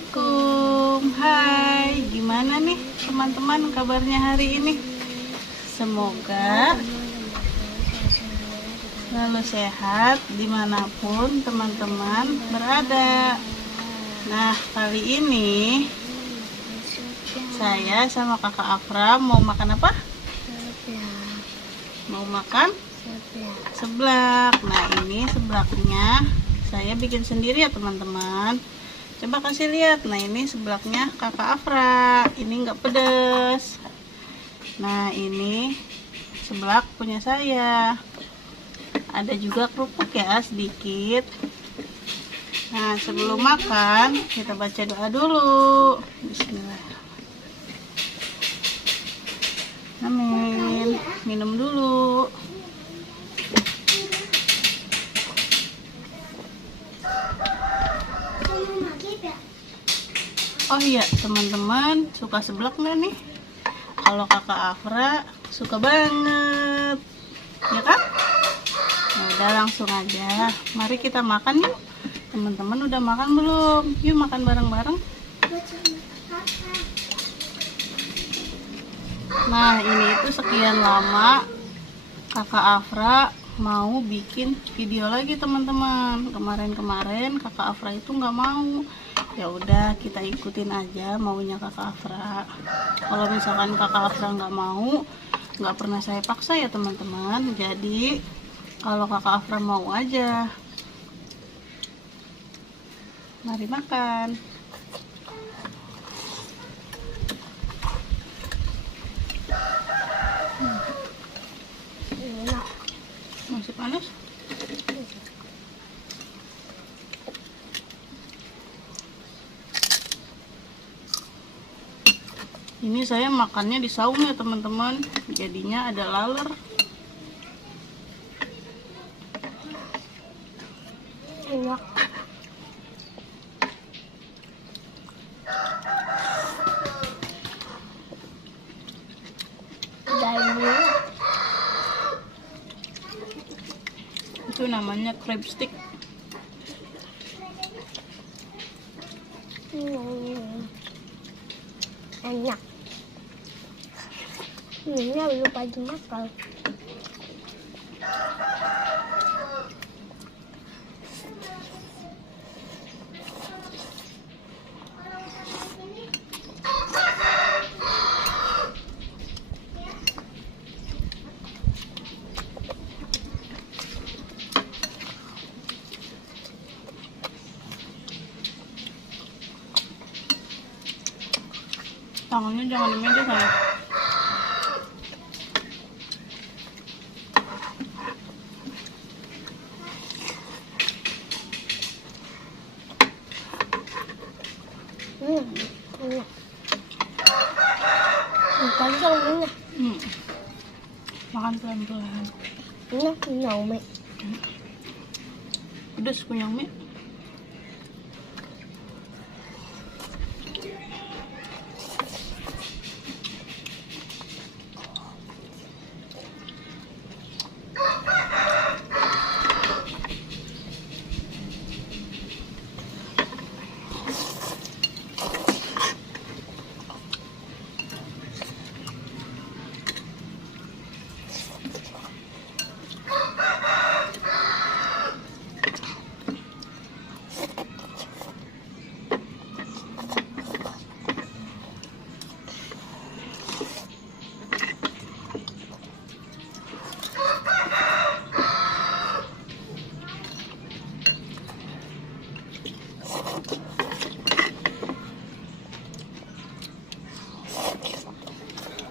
Assalamualaikum. Hai, gimana nih teman-teman kabarnya hari ini? Semoga selalu sehat dimanapun teman-teman berada. Nah, kali ini saya sama kakak Afra mau makan apa? Mau makan seblak. Nah, ini seblaknya saya bikin sendiri ya teman-teman. Coba kasih lihat. Nah, ini seblaknya kakak Afra. Ini nggak pedas. Nah, ini seblak punya saya. Ada juga kerupuk ya sedikit. Nah, sebelum makan kita baca doa dulu. Bismillah. Amin. Minum dulu. Oh iya teman-teman, suka seblak nggak nih? Kalau kakak Afra suka banget, ya kan? Nah, udah langsung aja. Mari kita makan yuk. Teman-teman udah makan belum? Yuk makan bareng-bareng. Nah, ini itu sekian lama kakak Afra mau bikin video lagi teman-teman. Kemarin kakak Afra itu nggak mau. Ya udah kita ikutin aja maunya kakak Afra. Kalau misalkan kakak Afra nggak mau, nggak pernah saya paksa ya teman-teman. Jadi kalau kakak Afra mau aja. Mari makan. Masih panas? Ini saya makannya di saung ya teman-teman. Jadinya ada laler. Enak. Itu namanya crab stick. Enak. Ini lupa dimakan. Tangannya jangan di meja saya. Enak. Panjang ini. Makan pelan-pelan. Enak punya Umi. Pedas punya mie.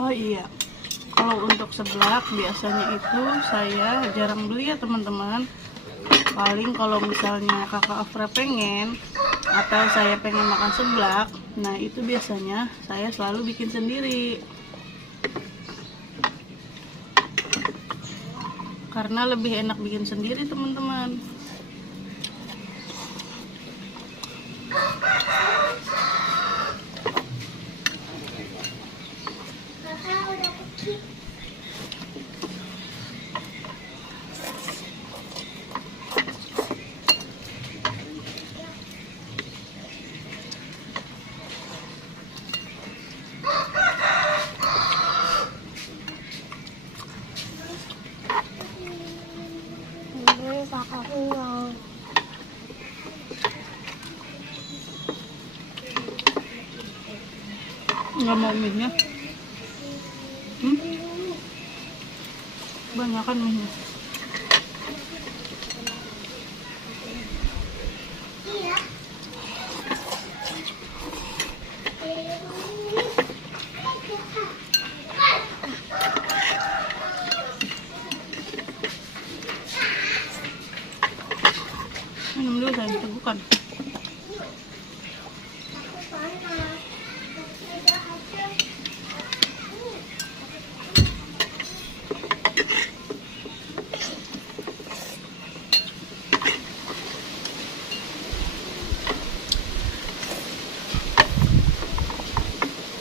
Oh iya, kalau untuk seblak biasanya itu saya jarang beli ya teman-teman. Paling kalau misalnya kakak Afra pengen atau saya pengen makan seblak, nah itu biasanya saya selalu bikin sendiri. Karena lebih enak bikin sendiri teman-teman. Nggak mau mie-nya. Banyakan mie-nya. Minum dulu sayang, tegukan.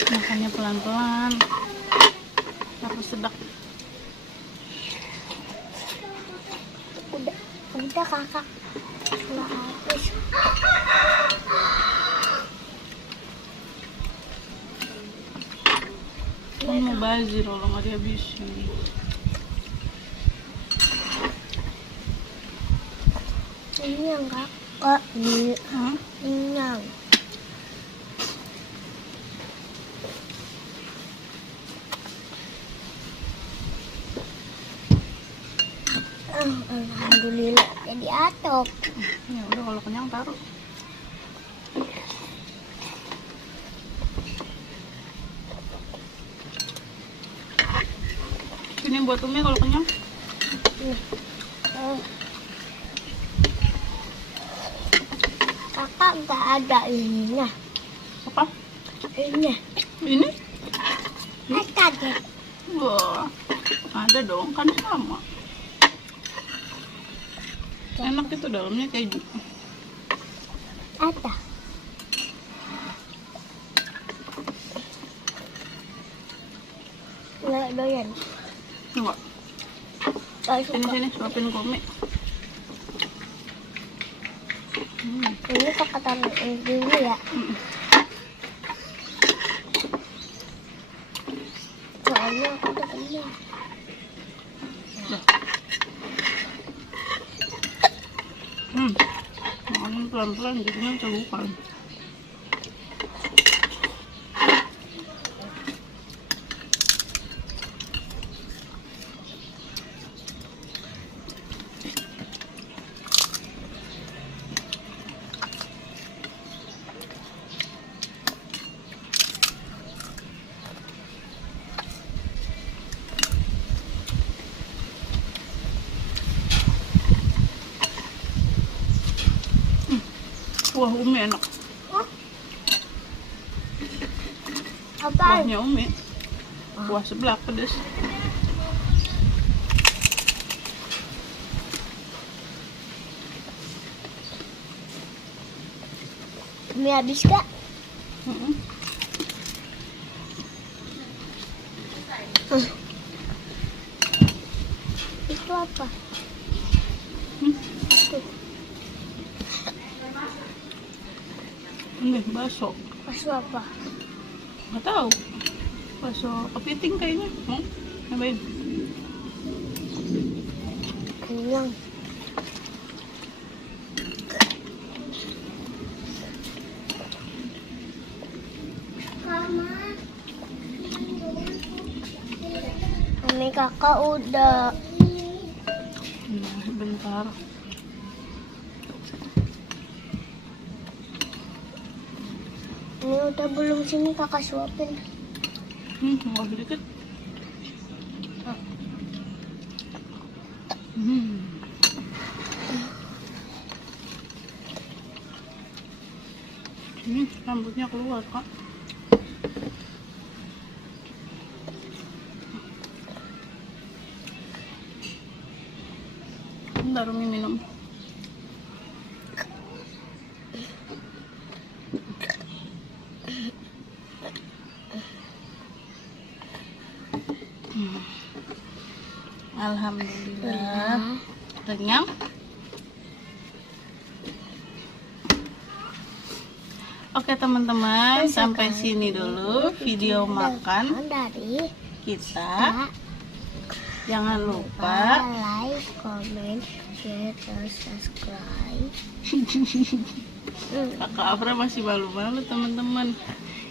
Makannya pelan-pelan, harus sedap. Udah kakak. Udah habis. Kan mau bazir kalau nggak dihabisin. Ini yang kakak di ini yang. Alhamdulillah jadi atok. Ya udah kalau kenyang taruh. Ini buat Umi kalau kenyang. Kakak nggak ada ininya. Apa? Ini. Ini? Ada deh. Wah, ada dong, kan sama. Enak itu dalamnya keju. Ada. Nggak doyan. Enggak. Nggak suka. Sini suapin ke Umi. Ini kakak taruh dulu ya. Soalnya aku udah kenyang. Makan pelan-pelan jadinya tegukan. Wah, Umi enak. Apa? Kuahnya Umi. Kuah seblak pedes. Mie habis kak? Itu apa? Ini bakso. Bakso apa? Nggak tahu. Bakso kepiting kayaknya. Mau nyobain? Kenyang. Ini kakak udah. Nah, bentar. Ini udah belum, sini kakak suapin. Mau sedikit. Ini rambutnya keluar, Kak. Bentar, Umi minum. Alhamdulillah. Kenyang? Oke teman-teman, sampai sini dulu video makan dari kita. Jangan lupa like, comment, share, dan subscribe. Kakak Afra masih malu-malu teman-teman.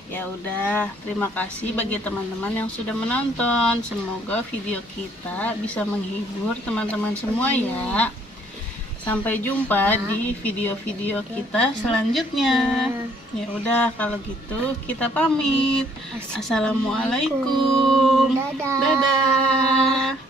Ya udah, terima kasih bagi teman-teman yang sudah menonton. Semoga video kita bisa menghibur teman-teman semua ya. Sampai jumpa di video-video kita selanjutnya. Ya udah, kalau gitu kita pamit. Assalamualaikum. Dadah. Dadah.